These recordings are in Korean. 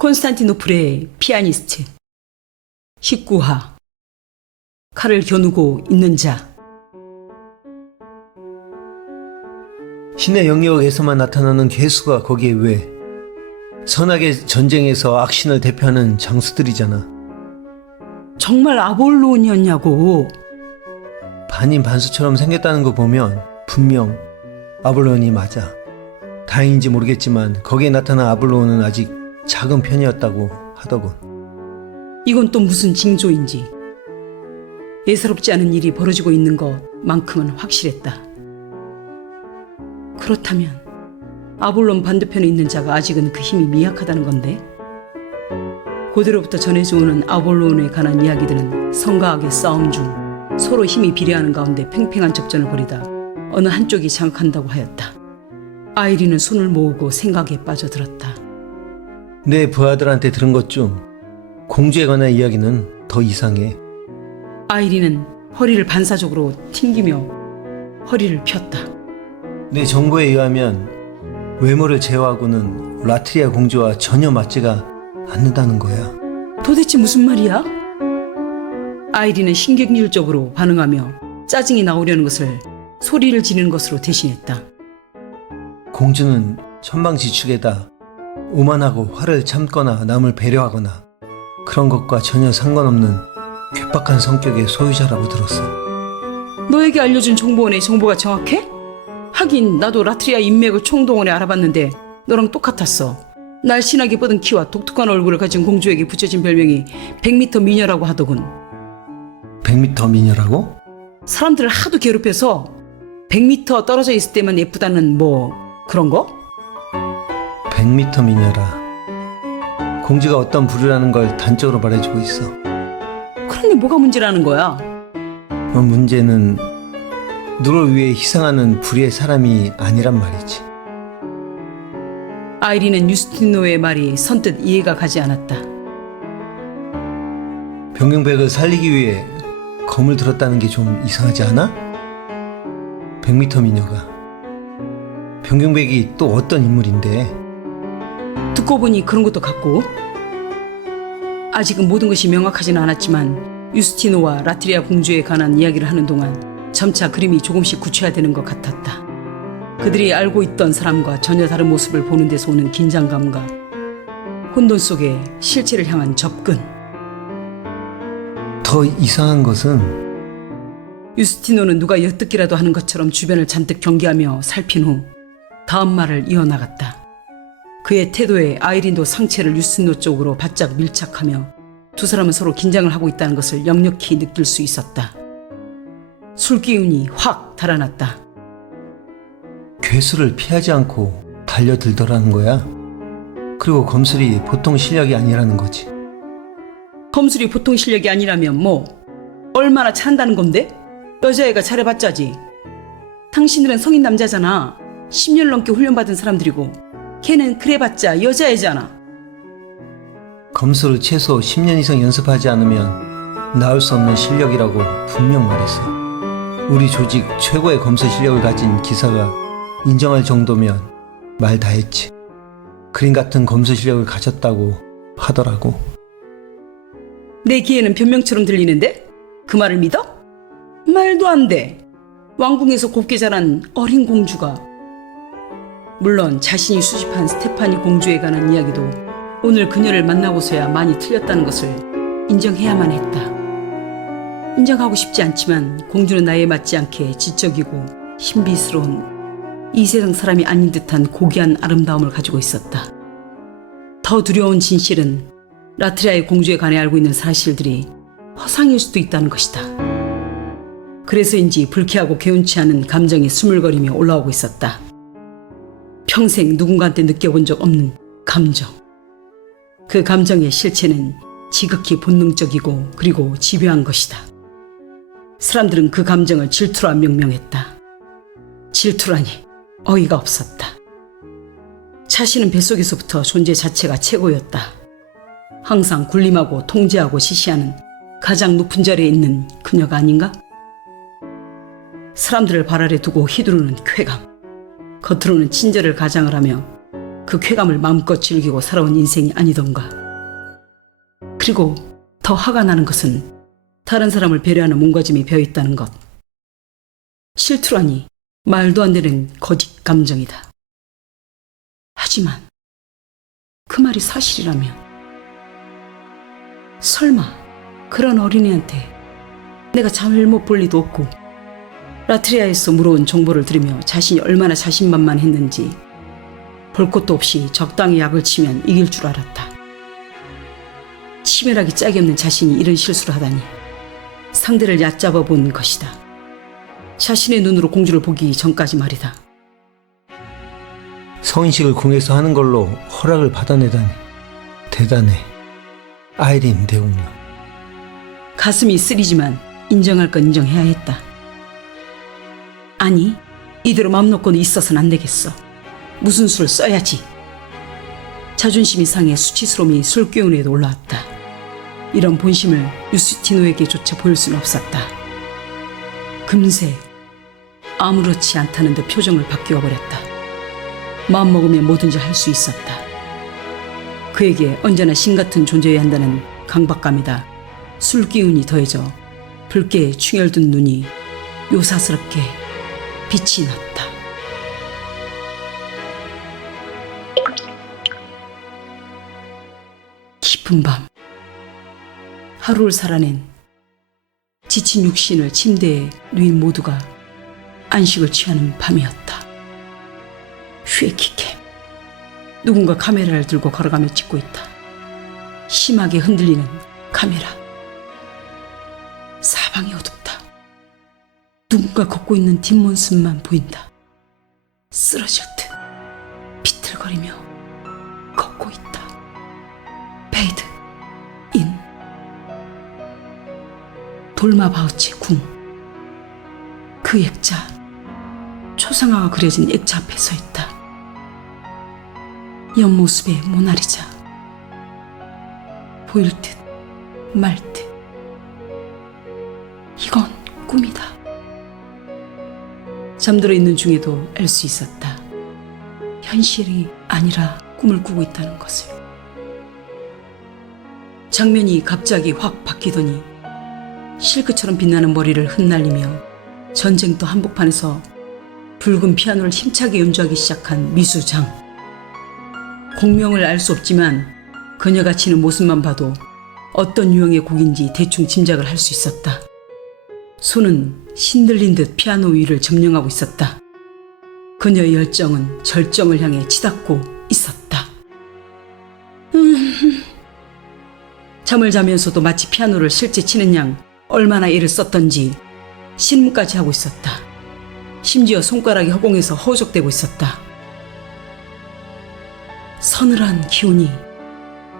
콘스탄티노플의 피아니스트 19화 칼을 겨누고 있는 자 신의 영역에서만 나타나는 괴수가 거기에 왜? 선악의 전쟁에서 악신을 대표하는 장수들이잖아. 정말 아볼론이었냐고 반인 반수처럼 생겼다는 거 보면 분명 아볼론이 맞아. 다행인지 모르겠지만 거기에 나타난 아볼론은 아직 작은 편이었다고 하더군. 이건 또 무슨 징조인지 예사롭지 않은 일이 벌어지고 있는 것만큼은 확실했다. 그렇다면 아볼론 반대편에 있는 자가 아직은 그 힘이 미약하다는 건데 고대로부터 전해져 오는 아볼론에 관한 이야기들은 성가하게 싸움 중 서로 힘이 비례하는 가운데 팽팽한 접전을 벌이다 어느 한쪽이 장악한다고 하였다. 아이리는 손을 모으고 생각에 빠져들었다. 내 부하들한테 들은 것 중 공주에 관한 이야기는 더 이상해. 아이리는 허리를 반사적으로 튕기며 허리를 폈다. 내 정보에 의하면 외모를 제외하고는 라트리아 공주와 전혀 맞지가 않는다는 거야. 도대체 무슨 말이야? 아이리는 신경질적으로 반응하며 짜증이 나오려는 것을 소리를 지르는 것으로 대신했다. 공주는 천방지축에다 오만하고 화를 참거나 남을 배려하거나 그런 것과 전혀 상관없는 괴팍한 성격의 소유자라고 들었어. 너에게 알려준 정보원의 정보가 정확해? 하긴 나도 라트리아 인맥을 총동원해 알아봤는데 너랑 똑같았어. 날씬하게 뻗은 키와 독특한 얼굴을 가진 공주에게 붙여진 별명이 100m 미녀라고 하더군. 100m 미녀라고? 사람들을 하도 괴롭혀서 100m 떨어져 있을 때만 예쁘다는 뭐 그런 거? 100m 미녀라. 공주가 어떤 부류라는 걸 단적으로 말해주고 있어. 그런데 뭐가 문제라는 거야? 어, 문제는 누를 위해 희생하는 불의의 사람이 아니란 말이지. 아이리는 유스티노의 말이 선뜻 이해가 가지 않았다. 병경백을 살리기 위해 검을 들었다는 게 좀 이상하지 않아? 100m 미녀가. 병경백이 또 어떤 인물인데? 듣고 보니 그런 것도 같고 아직은 모든 것이 명확하지는 않았지만 유스티노와 라트리아 공주에 관한 이야기를 하는 동안 점차 그림이 조금씩 구체화되는 것 같았다. 그들이 알고 있던 사람과 전혀 다른 모습을 보는 데서 오는 긴장감과 혼돈 속에 실체를 향한 접근. 더 이상한 것은 유스티노는 누가 엿듣기라도 하는 것처럼 주변을 잔뜩 경계하며 살핀 후 다음 말을 이어나갔다. 그의 태도에 아이린도 상체를 유스티노 쪽으로 바짝 밀착하며 두 사람은 서로 긴장을 하고 있다는 것을 역력히 느낄 수 있었다. 술 기운이 확 달아났다. 괴수를 피하지 않고 달려들더라는 거야. 그리고 검술이 보통 실력이 아니라는 거지. 검술이 보통 실력이 아니라면 뭐 얼마나 잘한다는 건데? 여자애가 잘해봤자지. 당신들은 성인 남자잖아. 10년 넘게 훈련받은 사람들이고 걔는 그래봤자 여자애잖아. 검술을 최소 10년 이상 연습하지 않으면 나올 수 없는 실력이라고 분명 말했어. 우리 조직 최고의 검술 실력을 가진 기사가 인정할 정도면 말 다 했지. 그림 같은 검술 실력을 가졌다고 하더라고. 내 귀에는 변명처럼 들리는데? 그 말을 믿어? 말도 안 돼. 왕궁에서 곱게 자란 어린 공주가. 물론 자신이 수집한 스테파니 공주에 관한 이야기도 오늘 그녀를 만나고서야 많이 틀렸다는 것을 인정해야만 했다. 인정하고 싶지 않지만 공주는 나에 맞지 않게 지적이고 신비스러운 이 세상 사람이 아닌 듯한 고귀한 아름다움을 가지고 있었다. 더 두려운 진실은 라트리아의 공주에 관해 알고 있는 사실들이 허상일 수도 있다는 것이다. 그래서인지 불쾌하고 개운치 않은 감정이 스물거리며 올라오고 있었다. 평생 누군가한테 느껴본 적 없는 감정. 그 감정의 실체는 지극히 본능적이고 그리고 집요한 것이다. 사람들은 그 감정을 질투라 명명했다. 질투라니 어이가 없었다. 자신은 뱃속에서부터 존재 자체가 최고였다. 항상 군림하고 통제하고 지시하는 가장 높은 자리에 있는 그녀가 아닌가? 사람들을 발 아래 두고 휘두르는 쾌감. 겉으로는 친절을 가장을 하며 그 쾌감을 마음껏 즐기고 살아온 인생이 아니던가. 그리고 더 화가 나는 것은 다른 사람을 배려하는 몸가짐이 배어 있다는 것. 실투라니 말도 안 되는 거짓 감정이다. 하지만 그 말이 사실이라면 설마 그런 어린이한테 내가 잘못 볼 리도 없고 라트리아에서 물어온 정보를 들으며 자신이 얼마나 자신만만했는지 볼 것도 없이 적당히 약을 치면 이길 줄 알았다. 치밀하기 짝이 없는 자신이 이런 실수를 하다니 상대를 얕잡아 본 것이다. 자신의 눈으로 공주를 보기 전까지 말이다. 성인식을 궁에서 하는 걸로 허락을 받아내다니 대단해. 아이린 대웅녀. 가슴이 쓰리지만 인정할 건 인정해야 했다. 아니, 이대로 맘 놓고는 있어서는 안 되겠어. 무슨 수를 써야지. 자존심이 상해 수치스러움이 술 기운에도 올라왔다. 이런 본심을 유스티노에게조차 보일 수는 없었다. 금세 아무렇지 않다는 듯 표정을 바뀌어 버렸다. 마음먹으면 뭐든지 할 수 있었다. 그에게 언제나 신 같은 존재여야 한다는 강박감이다. 술 기운이 더해져 붉게 충혈든 눈이 요사스럽게 빛이 났다. 깊은 밤 하루를 살아낸 지친 육신을 침대에 누인 모두가 안식을 취하는 밤이었다. 쉐키캠 누군가 카메라를 들고 걸어가며 찍고 있다. 심하게 흔들리는 카메라. 사방이 어둡다. 누군가 걷고 있는 뒷모습만 보인다. 쓰러질 듯 비틀거리며 걷고 있다. 베이드 인 돌마 바우치 궁. 그 액자 초상화가 그려진 액자 앞에 서 있다. 옆모습의 모나리자. 보일 듯 말 듯. 이건 꿈이다. 잠들어 있는 중에도 알 수 있었다. 현실이 아니라 꿈을 꾸고 있다는 것을. 장면이 갑자기 확 바뀌더니 실크처럼 빛나는 머리를 흩날리며 전쟁터 한복판에서 붉은 피아노를 힘차게 연주하기 시작한 미수장. 공명을 알 수 없지만 그녀가 치는 모습만 봐도 어떤 유형의 곡인지 대충 짐작을 할 수 있었다. 손은 신들린 듯 피아노 위를 점령하고 있었다. 그녀의 열정은 절정을 향해 치닫고 있었다. 음. 잠을 자면서도 마치 피아노를 실제 치는 양 얼마나 애를 썼던지 신음까지 하고 있었다. 심지어 손가락이 허공에서 허우적대고 있었다. 서늘한 기운이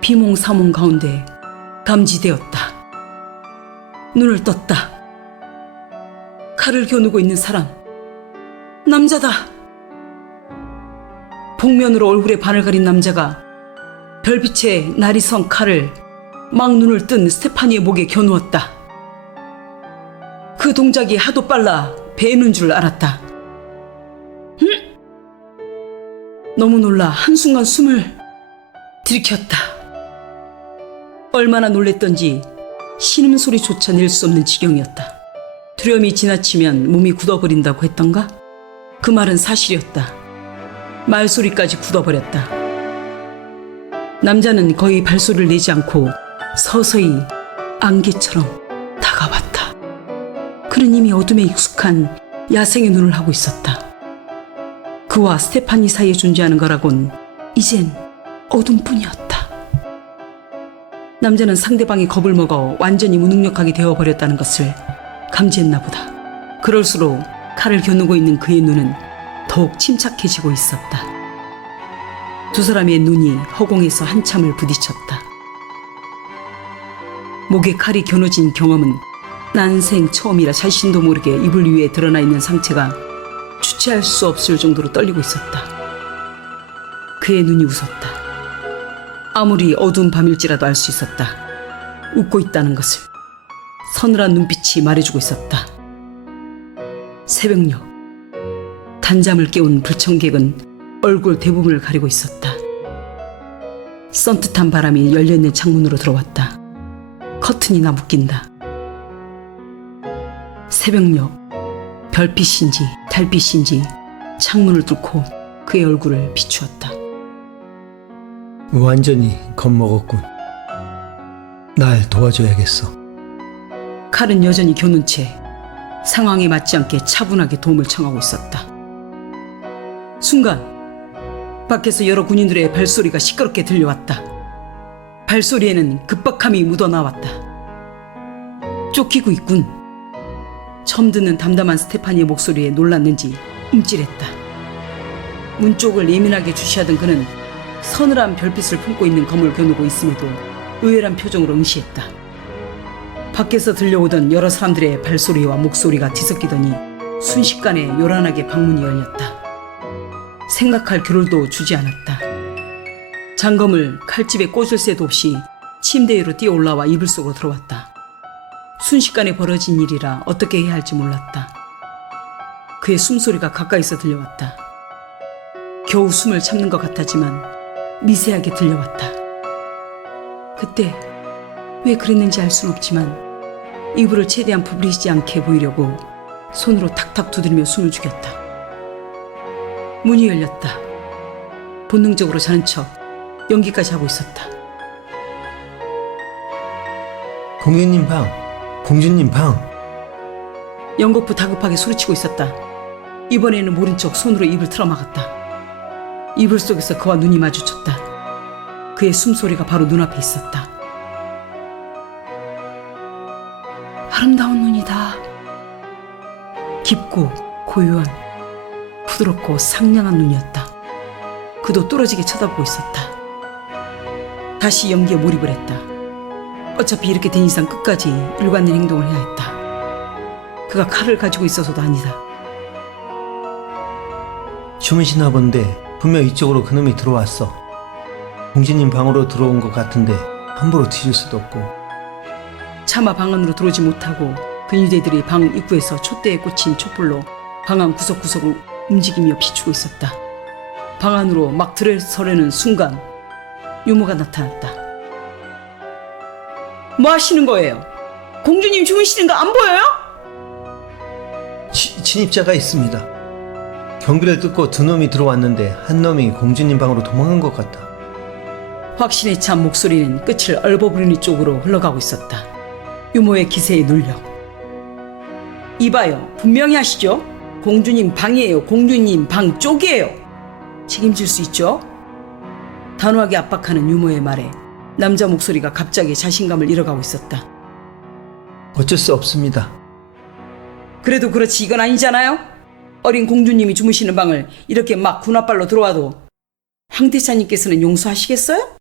비몽사몽 가운데 감지되었다. 눈을 떴다. 칼을 겨누고 있는 사람. 남자다. 복면으로 얼굴에 반을 가린 남자가 별빛에 날이 선 칼을 막 눈을 뜬 스테파니의 목에 겨누었다. 그 동작이 하도 빨라 배는 줄 알았다. 응? 너무 놀라 한순간 숨을 들이켰다. 얼마나 놀랬던지 신음소리조차 낼 수 없는 지경이었다. 두려움이 지나치면 몸이 굳어버린다고 했던가? 그 말은 사실이었다. 말소리까지 굳어버렸다. 남자는 거의 발소리를 내지 않고 서서히 안개처럼 다가왔다. 그는 이미 어둠에 익숙한 야생의 눈을 하고 있었다. 그와 스테파니 사이에 존재하는 거라곤 이젠 어둠뿐이었다. 남자는 상대방이 겁을 먹어 완전히 무능력하게 되어버렸다는 것을 감지했나 보다. 그럴수록 칼을 겨누고 있는 그의 눈은 더욱 침착해지고 있었다. 두 사람의 눈이 허공에서 한참을 부딪혔다. 목에 칼이 겨누진 경험은 난생 처음이라 자신도 모르게 이불 위에 드러나 있는 상체가 주체할 수 없을 정도로 떨리고 있었다. 그의 눈이 웃었다. 아무리 어두운 밤일지라도 알 수 있었다. 웃고 있다는 것을. 서늘한 눈빛 이 말해주고 있었다. 새벽녘 단잠을 깨운 불청객은 얼굴 대부분을 가리고 있었다. 썬뜻한 바람이 열려있는 창문으로 들어왔다. 커튼이나 묶인다. 새벽녘 별빛인지 달빛인지 창문을 뚫고 그의 얼굴을 비추었다. 완전히 겁먹었군. 날 도와줘야겠어. 칼은 여전히 겨눈 채 상황에 맞지 않게 차분하게 도움을 청하고 있었다. 순간 밖에서 여러 군인들의 발소리가 시끄럽게 들려왔다. 발소리에는 급박함이 묻어나왔다. 쫓기고 있군. 처음 듣는 담담한 스테파니의 목소리에 놀랐는지 움찔했다. 문 쪽을 예민하게 주시하던 그는 서늘한 별빛을 품고 있는 검을 겨누고 있음에도 의외란 표정으로 응시했다. 밖에서 들려오던 여러 사람들의 발소리와 목소리가 뒤섞이더니 순식간에 요란하게 방문이 열렸다. 생각할 겨를도 주지 않았다. 장검을 칼집에 꽂을 새도 없이 침대 위로 뛰어 올라와 이불 속으로 들어왔다. 순식간에 벌어진 일이라 어떻게 해야 할지 몰랐다. 그의 숨소리가 가까이서 들려왔다. 겨우 숨을 참는 것 같았지만 미세하게 들려왔다. 그때 왜 그랬는지 알 수는 없지만 이불을 최대한 부비리지 않게 보이려고 손으로 탁탁 두드리며 숨을 죽였다. 문이 열렸다. 본능적으로 자는 척 연기까지 하고 있었다. 공주님 방, 공주님 방. 연거푸 다급하게 소리치고 있었다. 이번에는 모른 척 손으로 입을 틀어막았다. 이불 속에서 그와 눈이 마주쳤다. 그의 숨소리가 바로 눈앞에 있었다. 깊고 고요한 부드럽고 상냥한 눈이었다. 그도 뚫어지게 쳐다보고 있었다. 다시 연기에 몰입을 했다. 어차피 이렇게 된 이상 끝까지 일관된 행동을 해야 했다. 그가 칼을 가지고 있어서도 아니다. 주무시나 본데 분명 이쪽으로 그놈이 들어왔어. 공주님 방으로 들어온 것 같은데 함부로 뒤질 수도 없고. 차마 방 안으로 들어오지 못하고 근위대들이 방 입구에서 촛대에 꽂힌 촛불로 방안 구석구석을 움직이며 비추고 있었다. 방 안으로 막 들어서려는 순간 유모가 나타났다. 뭐 하시는 거예요? 공주님 주무시는 거 안 보여요? 치- 침입자가 있습니다. 경비를 뜯고 두 놈이 들어왔는데 한 놈이 공주님 방으로 도망간 것 같다. 확신에 찬 목소리는 끝을 얼버무리니 쪽으로 흘러가고 있었다. 유모의 기세에 눌려. 이봐요. 분명히 하시죠. 공주님 방이에요. 공주님 방 쪽이에요. 책임질 수 있죠? 단호하게 압박하는 유모의 말에 남자 목소리가 갑자기 자신감을 잃어가고 있었다. 어쩔 수 없습니다. 그래도 그렇지 이건 아니잖아요? 어린 공주님이 주무시는 방을 이렇게 막 군합발로 들어와도 황태자님께서는 용서하시겠어요?